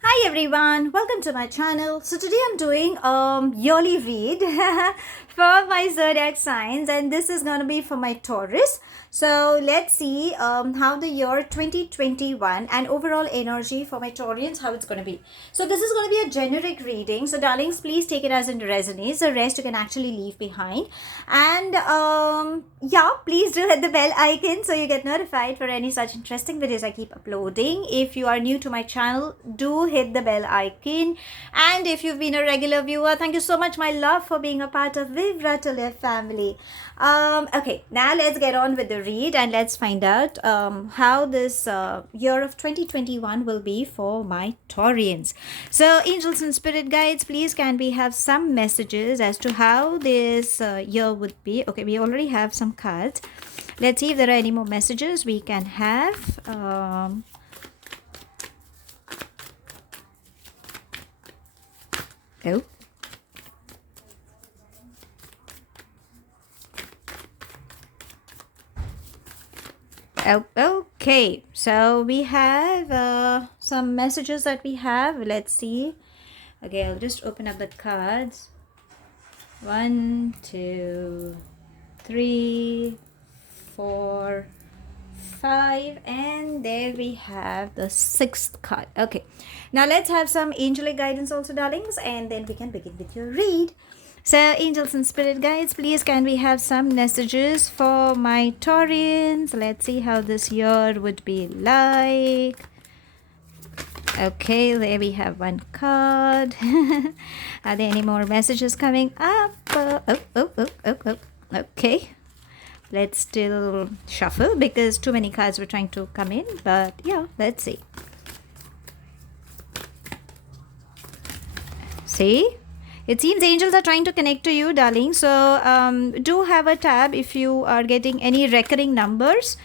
Hi everyone, welcome to my channel. So today I'm doing yearly read for my zodiac signs, and this is going to be for my Taurus. So let's see how the year 2021 and overall energy for my Taurians, how it's going to be. So this is going to be a generic reading. So darlings, please take it as it resonates. The rest you can actually leave behind. And yeah, please do hit the bell icon so you get notified for any such interesting videos I keep uploading. If you are new to my channel, do hit the bell icon. And if you've been a regular viewer, thank you so much, my love, for being a part of Vivra to Live family. Okay, now let's get on with the read and let's find out how this year of 2021 will be for my Taurians. So, angels and spirit guides, please can we have some messages as to how this year would be? Okay, we already have some cards. Let's see if there are any more messages we can have. Oh. Okay, so we have some messages that we have. Let's see. Okay, I'll just open up the cards. 1, 2, 3, 4, 5, and there we have the sixth card. Okay, now let's have some angelic guidance also, darlings, and then we can begin with your read. So, angels and spirit guides, please can we have some messages for my Taurians? Let's see how this year would be like. Okay, there we have one card. Are there any more messages coming up? Okay. Let's still shuffle because too many cards were trying to come in. But yeah, let's see. See? It seems angels are trying to connect to you, darling. So do have a tab if you are getting any recurring numbers,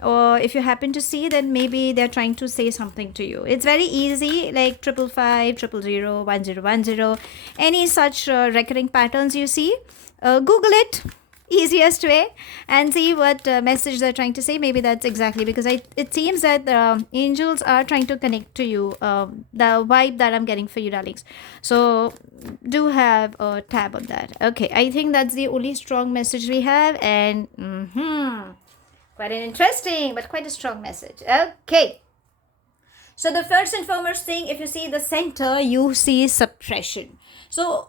or if you happen to see, then maybe they're trying to say something to you. It's very easy, like 555, 000, 1010, any such recurring patterns you see. Google it, easiest way, and see what message they're trying to say. Maybe that's exactly because it seems that the angels are trying to connect to you, the vibe that I'm getting for you, darlings. So do have a tab on that. Okay, I think that's the only strong message we have, and quite an interesting but quite a strong message. Okay, so the first and foremost thing, if you see the center, you see suppression. So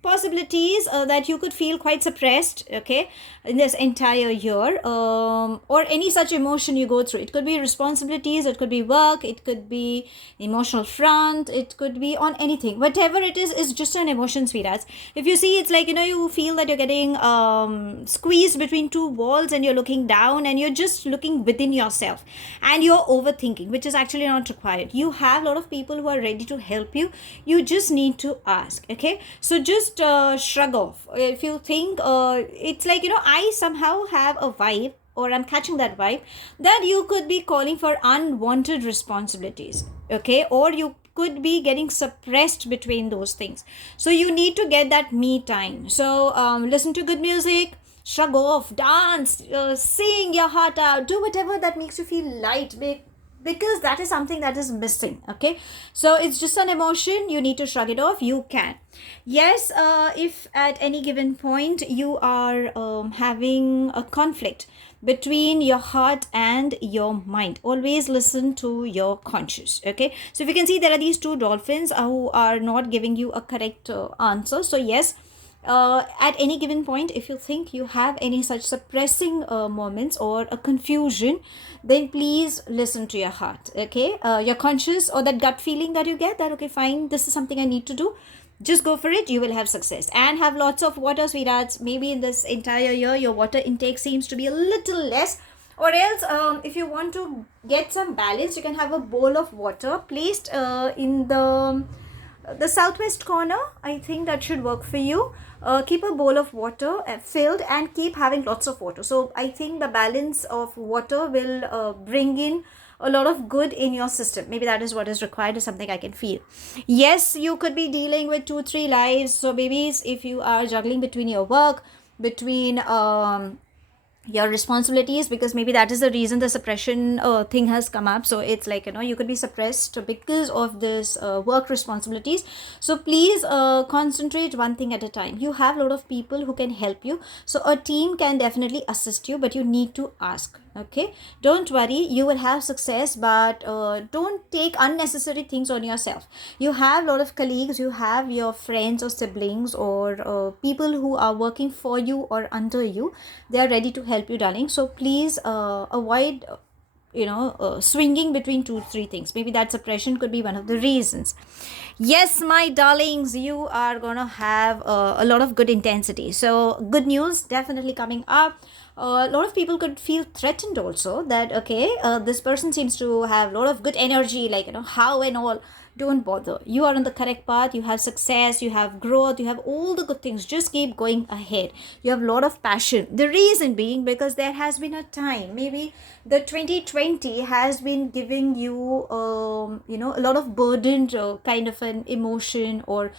possibilities that you could feel quite suppressed, okay, in this entire year, or any such emotion you go through. It could be responsibilities, it could be work, it could be emotional front, it could be on anything. Whatever it is just an emotion, sweethearts. If you see, it's like, you feel that you're getting squeezed between two walls and you're looking down and you're just looking within yourself and you're overthinking, which is actually not required. You have a lot of people who are ready to help you. You just need to ask. Okay, so just shrug off. If you think it's like, I somehow have a vibe, or I'm catching that vibe, that you could be calling for unwanted responsibilities. Okay, or you could be getting suppressed between those things. So you need to get that me time. So listen to good music, shrug off, dance, sing your heart out, do whatever that makes you feel light, because that is something that is missing. Okay, so it's just an emotion, you need to shrug it off. You can, yes, if at any given point you are having a conflict between your heart and your mind, always listen to your conscious. Okay, so if you can see, there are these two dolphins who are not giving you a correct answer. So yes, at any given point, if you think you have any such suppressing moments or a confusion, then please listen to your heart. Okay, your conscious, or that gut feeling that you get, that okay, fine, this is something I need to do, just go for it. You will have success. And have lots of water, sweethearts. Maybe in this entire year your water intake seems to be a little less, or else if you want to get some balance, you can have a bowl of water placed in the southwest corner. I think that should work for you. Keep a bowl of water filled and keep having lots of water. So I think the balance of water will bring in a lot of good in your system. Maybe that is what is required, is something I can feel. Yes, you could be dealing with 2-3 lives. So babies, if you are juggling between your work, between your responsibilities, because maybe that is the reason the suppression thing has come up. So it's like, you could be suppressed because of this work responsibilities. So please concentrate one thing at a time. You have a lot of people who can help you, so a team can definitely assist you, but you need to ask. Okay, don't worry, you will have success, but don't take unnecessary things on yourself. You have a lot of colleagues, you have your friends or siblings or people who are working for you or under you. They are ready to help you, darling. So please avoid swinging between two three things. Maybe that suppression could be one of the reasons. Yes, my darlings, you are gonna have a lot of good intensity. So good news definitely coming up. A lot of people could feel threatened also, that okay, this person seems to have a lot of good energy, like how and all. Don't bother, you are on the correct path. You have success, you have growth, you have all the good things. Just keep going ahead. You have a lot of passion. The reason being, because there has been a time, maybe the 2020 has been giving you a lot of burdened kind of an emotion, or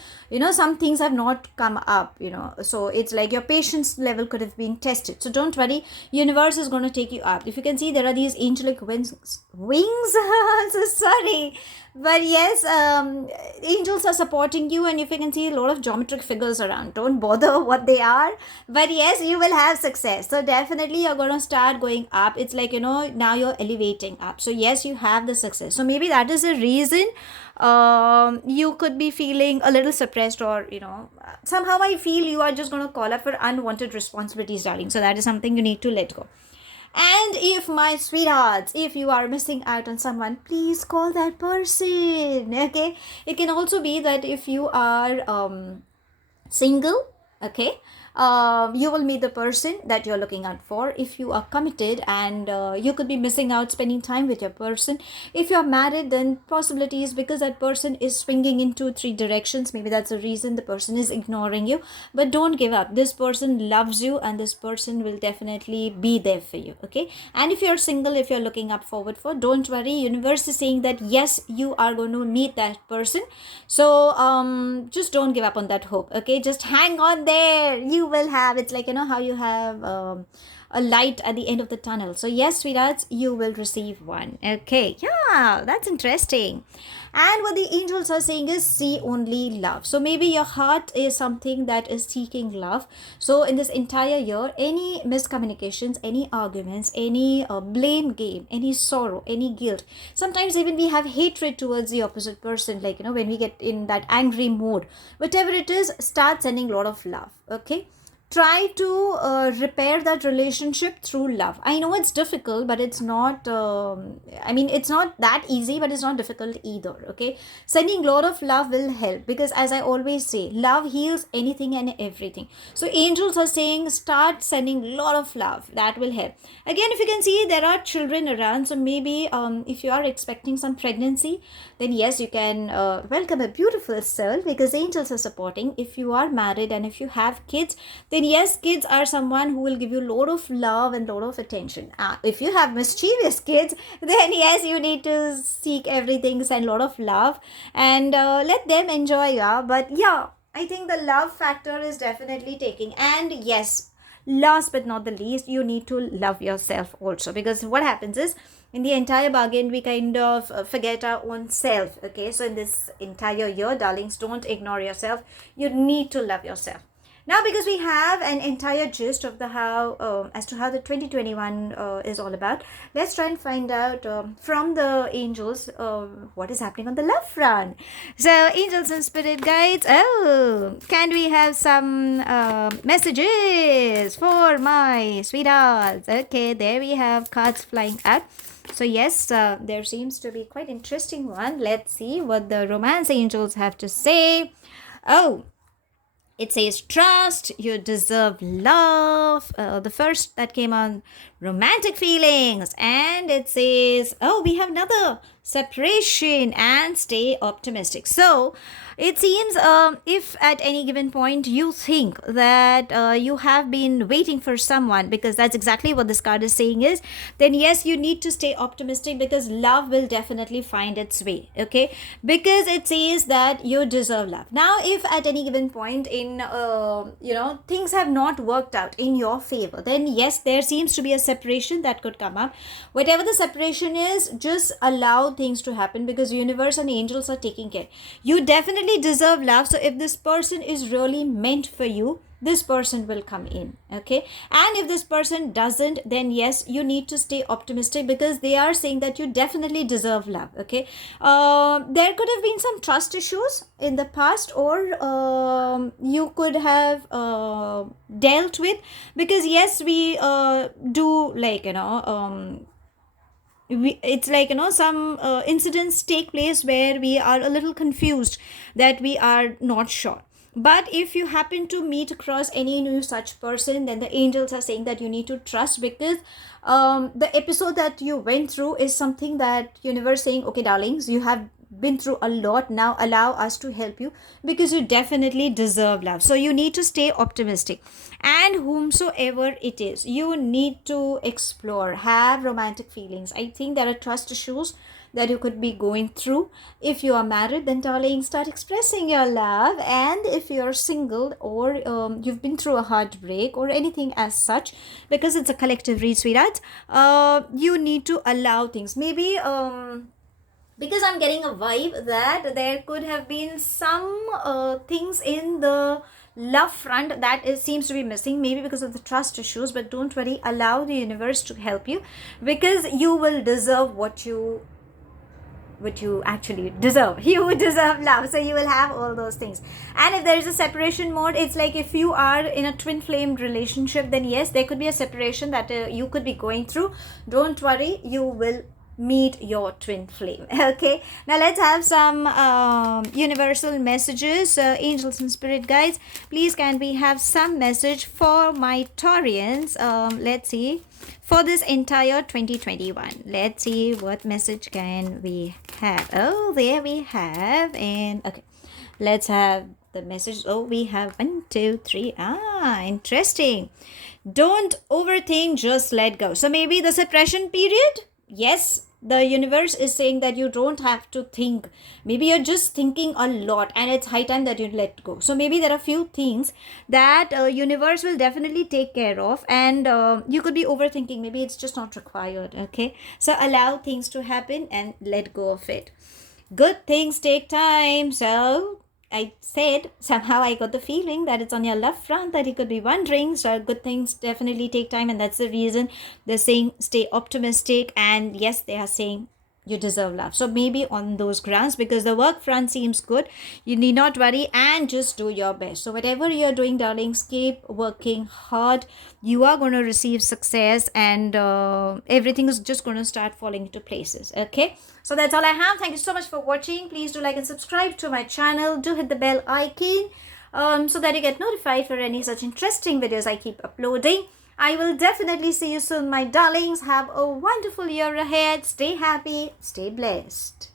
some things have not come up. So it's like your patience level could have been tested. So don't worry, universe is going to take you up. If you can see, there are these angelic wings so sorry, but yes, angels are supporting you, and if you can see a lot of geometric figures around, don't bother what they are, but yes, you will have success. So definitely you're going to start going up. It's like, now you're elevating up. So yes, you have the success. So maybe that is the reason you could be feeling a little suppressed, or somehow I feel you are just going to call up for unwanted responsibilities, darling. So that is something you need to let go. And if, my sweethearts, if you are missing out on someone, please call that person. Okay, it can also be that if you are single, okay, you will meet the person that you're looking out for. If you are committed, and you could be missing out spending time with your person. If you're married, then possibilities, because that person is swinging into three directions. Maybe that's the reason the person is ignoring you. But don't give up. This person loves you, and this person will definitely be there for you. Okay, and if you're single, if you're looking up forward for, don't worry, universe is saying that yes, you are going to meet that person. So just don't give up on that hope. Okay, just hang on there. You will have, it's like, how you have a light at the end of the tunnel. So yes, sweethearts, you will receive one. Okay, yeah, that's interesting. And what the angels are saying is, see only love. So maybe your heart is something that is seeking love. So in this entire year, any miscommunications, any arguments, any blame game, any sorrow, any guilt, sometimes even we have hatred towards the opposite person, like when we get in that angry mood, whatever it is, start sending a lot of love. Okay, try to repair that relationship through love. I know it's difficult, but it's not it's not that easy, but it's not difficult either. Okay, sending a lot of love will help, because as I always say, love heals anything and everything. So angels are saying, start sending a lot of love. That will help. Again, if you can see, there are children around. So maybe if you are expecting some pregnancy, then yes, you can welcome a beautiful soul, because angels are supporting. If you are married and if you have kids, then yes, kids are someone who will give you a lot of love and a lot of attention. If you have mischievous kids, then yes, you need to seek everything, send a lot of love, and let them enjoy. But yeah, I think the love factor is definitely taking. And yes, last but not the least, you need to love yourself also, because what happens is, in the entire bargain, we kind of forget our own self. Okay, so in this entire year, darlings, don't ignore yourself. You need to love yourself. Now, because we have an entire gist of the as to how the 2021 is all about, let's try and find out from the angels what is happening on the love front. So, angels and spirit guides, can we have some messages for my sweethearts? Okay, there we have cards flying out. So yes, there seems to be quite interesting one. Let's see what the romance angels have to say. Oh, it says, trust, you deserve love. The first that came on, romantic feelings. And it says, oh, we have another separation, and stay optimistic. So it seems if at any given point you think that you have been waiting for someone, because that's exactly what this card is saying is, then yes, you need to stay optimistic because love will definitely find its way. Okay, because it says that you deserve love. Now if at any given point in things have not worked out in your favor, then yes, there seems to be a separation that could come up. Whatever the separation is, just allow things to happen because universe and angels are taking care. You definitely deserve love. So if this person is really meant for you, this person will come in. Okay, and if this person doesn't, then yes, you need to stay optimistic because they are saying that you definitely deserve love. Okay, there could have been some trust issues in the past, or you could have dealt with, because yes, we do it's like some incidents take place where we are a little confused, that we are not sure. But if you happen to meet across any new such person, then the angels are saying that you need to trust, because the episode that you went through is something that universe saying, okay darlings, you have been through a lot, now allow us to help you because you definitely deserve love. So you need to stay optimistic, and whomsoever it is, you need to explore, have romantic feelings. I think there are trust issues that you could be going through. If you are married, then darling, start expressing your love. And if you're single, or you've been through a heartbreak or anything as such, because it's a collective read, sweetheart, you need to allow things. Maybe because I'm getting a vibe that there could have been some things in the love front that seems to be missing, maybe because of the trust issues. But don't worry, allow the universe to help you, because you will deserve what you actually deserve. You deserve love, so you will have all those things. And if there is a separation mode, it's like if you are in a twin flame relationship, then yes, there could be a separation that you could be going through. Don't worry, you will meet your twin flame. Okay, now let's have some universal messages. Angels and spirit guides, please can we have some message for my Taurians? Let's see, for this entire 2021, let's see what message can we have. Oh, there we have. And okay, let's have the message. Oh, we have 1 2 3. Interesting. Don't overthink, just let go. So maybe the suppression period, yes, the universe is saying that you don't have to think. Maybe you're just thinking a lot, and it's high time that you let go. So maybe there are few things that universe will definitely take care of, and you could be overthinking. Maybe it's just not required. Okay, so allow things to happen and let go of it. Good things take time. So I said, somehow I got the feeling that it's on your left front that you could be wondering. So good things definitely take time, and that's the reason they're saying stay optimistic. And yes, they are saying you deserve love. So maybe on those grounds, because the work front seems good, you need not worry and just do your best. So whatever you're doing, darlings, keep working hard. You are going to receive success, and everything is just going to start falling into places. Okay, so that's all I have. Thank you so much for watching. Please do like and subscribe to my channel. Do hit the bell icon so that you get notified for any such interesting videos I keep uploading. I will definitely see you soon, my darlings. Have a wonderful year ahead. Stay happy, stay blessed.